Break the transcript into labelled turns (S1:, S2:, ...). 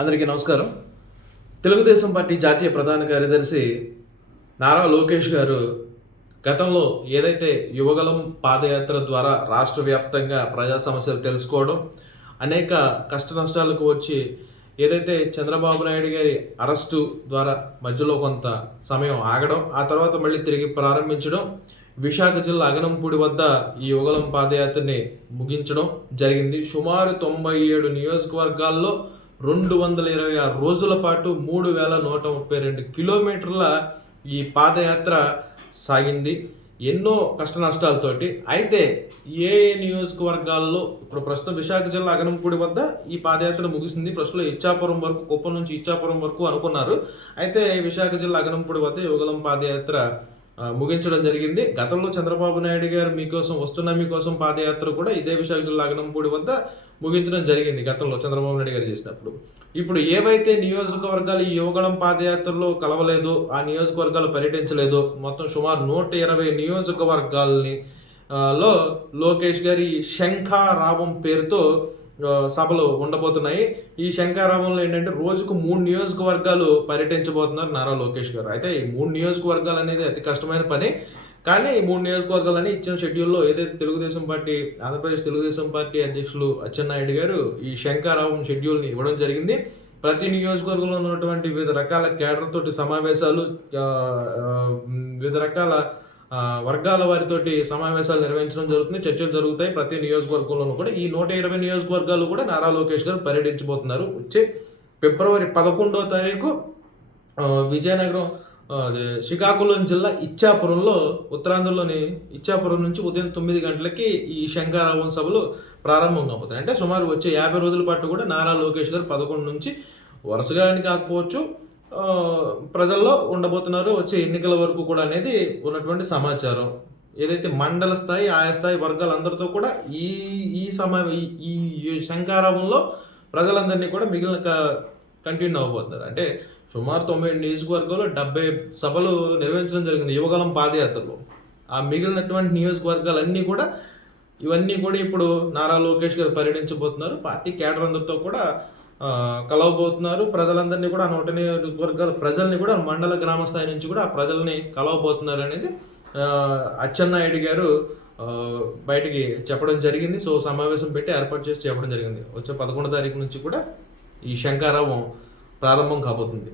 S1: అందరికీ నమస్కారం. తెలుగుదేశం పార్టీ జాతీయ ప్రధాన కార్యదర్శి నారా లోకేష్ గారు గతంలో ఏదైతే యువగలం పాదయాత్ర ద్వారా రాష్ట్ర వ్యాప్తంగా ప్రజా సమస్యలు తెలుసుకోవడం అనేక కష్ట నష్టాలకు వచ్చి ఏదైతే చంద్రబాబు నాయుడు గారి అరెస్టు ద్వారా మధ్యలో కొంత సమయం ఆగడం ఆ తర్వాత మళ్ళీ తిరిగి ప్రారంభించడం విశాఖ జిల్లా అగనంపూడి వద్ద ఈ యువగలం పాదయాత్రని ముగించడం జరిగింది. సుమారు తొంభై ఏడు నియోజకవర్గాల్లో రెండు వందల ఇరవై ఆరు రోజుల పాటు మూడు వేల నూట ముప్పై రెండు కిలోమీటర్ల ఈ పాదయాత్ర సాగింది. ఎన్నో కష్ట నష్టాలతోటి అయితే ఏ ఏ నియోజకవర్గాల్లో ఇప్పుడు ప్రస్తుతం విశాఖ జిల్లా అగనంపూడి వద్ద ఈ పాదయాత్ర ముగిసింది. ప్రస్తుతం ఇచ్చాపురం వరకు కుప్పం నుంచి ఇచ్చాపురం వరకు అనుకున్నారు. అయితే విశాఖ జిల్లా అగనంపూడి వద్ద యువగలం పాదయాత్ర ముగించడం జరిగింది. గతంలో చంద్రబాబు నాయుడు గారు మీకోసం వస్తున్న మీకోసం పాదయాత్ర కూడా ఇదే విశాఖ జిల్లా అగనంపూడి వద్ద ముగించడం జరిగింది గతంలో చంద్రబాబు నాయుడు గారు చేసినప్పుడు. ఇప్పుడు ఏవైతే నియోజకవర్గాలు ఈ యువగళం పాదయాత్రలో కలవలేదో ఆ నియోజకవర్గాలు పర్యటించలేదో మొత్తం సుమారు నూట ఇరవై నియోజకవర్గాల్ని లో లోకేష్ గారి శంఖారావం పేరుతో సభలు ఉండబోతున్నాయి. ఈ శంకారావంలో ఏంటంటే రోజుకు మూడు నియోజకవర్గాలు పర్యటించబోతున్నారు నారా లోకేష్ గారు. అయితే ఈ మూడు నియోజకవర్గాలు అనేది అతి కష్టమైన పని. కానీ ఈ మూడు నియోజకవర్గాలని ఇచ్చిన షెడ్యూల్లో ఏదైతే తెలుగుదేశం పార్టీ ఆంధ్రప్రదేశ్ తెలుగుదేశం పార్టీ అధ్యక్షులు అచ్చెన్నాయుడు గారు ఈ శంకారావం షెడ్యూల్ని ఇవ్వడం జరిగింది. ప్రతి నియోజకవర్గంలో ఉన్నటువంటి వివిధ రకాల కేడర్ తోటి సమావేశాలు వివిధ రకాల వర్గాల వారితోటి సమావేశాలు నిర్వహించడం జరుగుతుంది. చర్చలు జరుగుతాయి. ప్రతి నియోజకవర్గంలోనూ కూడా ఈ నూట ఇరవై నియోజకవర్గాలు కూడా నారా లోకేష్ గారు పర్యటించబోతున్నారు. వచ్చే ఫిబ్రవరి పదకొండవ తారీఖు విజయనగరం అదే శ్రీకాకుళం జిల్లా ఇచ్చాపురంలో ఉత్తరాంధ్రలోని ఇచ్చాపురం నుంచి ఉదయం తొమ్మిది గంటలకి ఈ శంకారావం సభలు ప్రారంభం కాబోతాయి అంటే సుమారు వచ్చే యాభై రోజుల పాటు కూడా నారా లోకేష్ గారు పదకొండు నుంచి వరుసగానే కాకపోవచ్చు. ప్రజల్లో ఉండబోతున్నారు వచ్చే ఎన్నికల వరకు కూడా అనేది ఉన్నటువంటి సమాచారం. ఏదైతే మండల స్థాయి ఆయా స్థాయి వర్గాలందరితో కూడా ఈ ఈ సమయ ఈ ఈ శంకారావంలో ప్రజలందరినీ కూడా మిగిలిన క- కంటిన్యూ అవ్వబోతున్నారు. అంటే సుమారు తొంభై ఏడు నియోజకవర్గాల్లో డెబ్బై సభలు నిర్వహించడం జరిగింది యువగలం పాదయాత్రలో. ఆ మిగిలినటువంటి నియోజకవర్గాలన్నీ కూడా ఇవన్నీ కూడా ఇప్పుడు నారా లోకేష్ గారు పర్యటించబోతున్నారు పార్టీ కేడర్ అందరితో కూడా కలవబోతున్నారు. ప్రజలందరినీ కూడా ఆ నూట వర్గాల ప్రజల్ని కూడా మండల గ్రామ స్థాయి నుంచి కూడా ఆ ప్రజల్ని కలవబోతున్నారు అనేది అచ్చెన్నాయుడు గారు బయటికి చెప్పడం జరిగింది. సో సమావేశం పెట్టి ఏర్పాటు చేసి చెప్పడం జరిగింది. వచ్చే పదకొండో తారీఖు నుంచి కూడా ఈ శంకారావం ప్రారంభం కాబోతుంది.